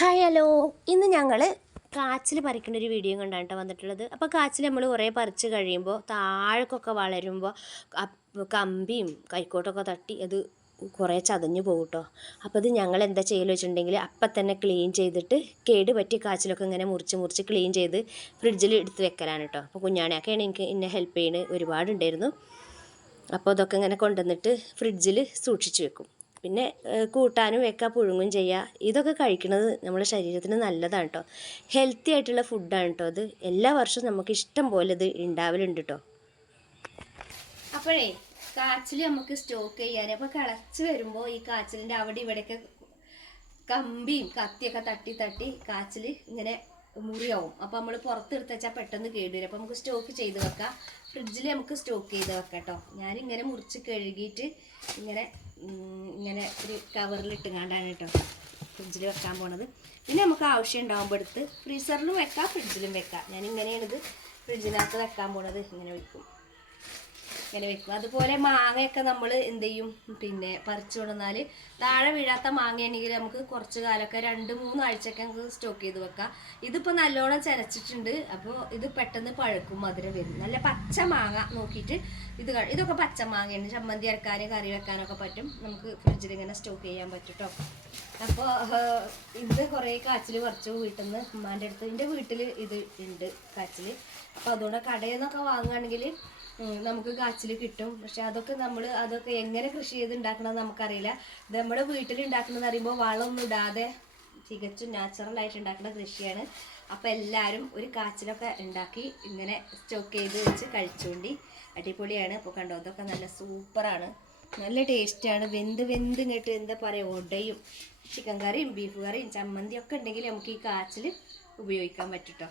Hi hello, ഇന്ന് ഞങ്ങൾ കാച്ചിൽ പറിക്കുന്ന ഒരു വീഡിയോ കണ്ടാണ് കേട്ടോ വന്നിട്ടുള്ളത്. അപ്പോൾ കാച്ചിൽ നമ്മൾ കുറേ പറിച്ച് കഴിയുമ്പോൾ താഴേക്കൊക്കെ വളരുമ്പോൾ കമ്പിയും കൈക്കോട്ടൊക്കെ തട്ടി അത് കുറേ ചതഞ്ഞു പോകും കേട്ടോ. അപ്പോൾ ഇത് ഞങ്ങൾ എന്താ ചെയ്യൽ വെച്ചിട്ടുണ്ടെങ്കിൽ അപ്പം തന്നെ ക്ലീൻ ചെയ്തിട്ട് കേട് പറ്റിയ കാച്ചിലൊക്കെ ഇങ്ങനെ മുറിച്ച് ക്ലീൻ ചെയ്ത് ഫ്രിഡ്ജിൽ എടുത്ത് വെക്കലാണ് കേട്ടോ. അപ്പോൾ കുഞ്ഞാണിയൊക്കെയാണ് എനിക്ക് എന്നെ ഹെൽപ്പ് ചെയ്യുന്നത്, ഒരുപാടുണ്ടായിരുന്നു. അപ്പോൾ ഇതൊക്കെ ഇങ്ങനെ കൊണ്ടുവന്നിട്ട് ഫ്രിഡ്ജിൽ സൂക്ഷിച്ച് വെക്കും. പിന്നെ കൂട്ടാനും വെക്കാം, പുഴുങ്ങും ചെയ്യുക. ഇതൊക്കെ കഴിക്കുന്നത് നമ്മുടെ ശരീരത്തിന് നല്ലതാണ് കേട്ടോ. ഹെൽത്തി ആയിട്ടുള്ള ഫുഡാണ് കേട്ടോ അത്. എല്ലാ വർഷവും നമുക്ക് ഇഷ്ടം പോലെ ഇത് ഉണ്ടാവലുണ്ട് കേട്ടോ. അപ്പോഴേ കാച്ചിൽ നമുക്ക് സ്റ്റോക്ക് ചെയ്യാൻ, അപ്പോൾ കിളച്ച് വരുമ്പോൾ ഈ കാച്ചിലിൻ്റെ അവിടെ ഇവിടെയൊക്കെ കമ്പിയും കത്തിയൊക്കെ തട്ടി കാച്ചിൽ ഇങ്ങനെ മുറിയാവും. അപ്പോൾ നമ്മൾ പുറത്തെടുത്ത് വെച്ചാൽ പെട്ടെന്ന് കേടുവരും. അപ്പോൾ നമുക്ക് സ്റ്റോക്ക് ചെയ്ത് വെക്കാം, ഫ്രിഡ്ജിൽ നമുക്ക് സ്റ്റോക്ക് ചെയ്ത് വെക്കാം കേട്ടോ. ഞാനിങ്ങനെ മുറിച്ച് കഴുകിയിട്ട് ഇങ്ങനെ ഒരു കവറിലിട്ടുകൊണ്ടാണ് കേട്ടോ ഫ്രിഡ്ജിൽ വെക്കാൻ പോണത്. പിന്നെ നമുക്ക് ആവശ്യം ഉണ്ടാകുമ്പോൾ എടുത്ത് ഫ്രീസറിലും വെക്കാം, ഫ്രിഡ്ജിലും വെക്കാം. ഞാനിങ്ങനെയാണിത് ഫ്രിഡ്ജിനകത്ത് വെക്കാൻ പോണത്. ഇങ്ങനെ വെക്കും. അതുപോലെ മാങ്ങയൊക്കെ നമ്മൾ എന്ത് ചെയ്യും, പിന്നെ പറിച്ചു കൊണ്ടുവന്നാൽ താഴെ വീഴാത്ത മാങ്ങയാണെങ്കിൽ നമുക്ക് കുറച്ച് കാലമൊക്കെ 2-3 ആഴ്ചയൊക്കെ നമുക്ക് സ്റ്റോക്ക് ചെയ്ത് വെക്കാം. ഇതിപ്പോൾ നല്ലോണം ചരച്ചിട്ടുണ്ട്, അപ്പോൾ ഇത് പെട്ടെന്ന് പഴുക്കും, മധുരം വരും. നല്ല പച്ച മാങ്ങ നോക്കിയിട്ട് ഇതൊക്കെ പച്ച മാങ്ങയാണ്. ചമ്മന്തി അരക്കാനും കറി വെക്കാനൊക്കെ പറ്റും. നമുക്ക് ഫ്രിഡ്ജിൽ ഇങ്ങനെ സ്റ്റോക്ക് ചെയ്യാൻ പറ്റും കേട്ടോ. അപ്പോൾ ഇത് കുറേ കാച്ചിൽ പറിച്ചു വീട്ടിൽ നിന്ന് ഉമ്മാൻ്റെ അടുത്ത്. എൻ്റെ വീട്ടിൽ ഇത് ഉണ്ട് കാച്ചിൽ. അപ്പോൾ അതുകൊണ്ട് കടയിൽ നിന്നൊക്കെ വാങ്ങുകയാണെങ്കിൽ നമുക്ക് കാച്ചിൽ കിട്ടും. പക്ഷെ അതൊക്കെ എങ്ങനെ കൃഷി ചെയ്ത് ഉണ്ടാക്കണമെന്ന് നമുക്കറിയില്ല. ഇത് നമ്മുടെ വീട്ടിൽ ഉണ്ടാക്കണമെന്ന് അറിയുമ്പോൾ വളമൊന്നും ഇടാതെ തികച്ചും നാച്ചുറലായിട്ട് ഉണ്ടാക്കുന്ന കൃഷിയാണ്. അപ്പോൾ എല്ലാവരും ഒരു കാച്ചിലൊക്കെ ഉണ്ടാക്കി ഇങ്ങനെ സ്റ്റോക്ക് ചെയ്ത് വെച്ച് കഴിച്ചുകൊണ്ട് അടിപൊളിയാണ്. അപ്പോൾ കണ്ടോ, അതൊക്കെ നല്ല സൂപ്പറാണ്, നല്ല ടേസ്റ്റാണ്. വെന്ത് ഇങ്ങോട്ട് എന്താ പറയുക, ഉടയും. ചിക്കൻ കറിയും ബീഫ് കറിയും ചമ്മന്തിയും ഒക്കെ ഉണ്ടെങ്കിൽ നമുക്ക് ഈ കാച്ചിൽ ഉപയോഗിക്കാൻ പറ്റും കേട്ടോ.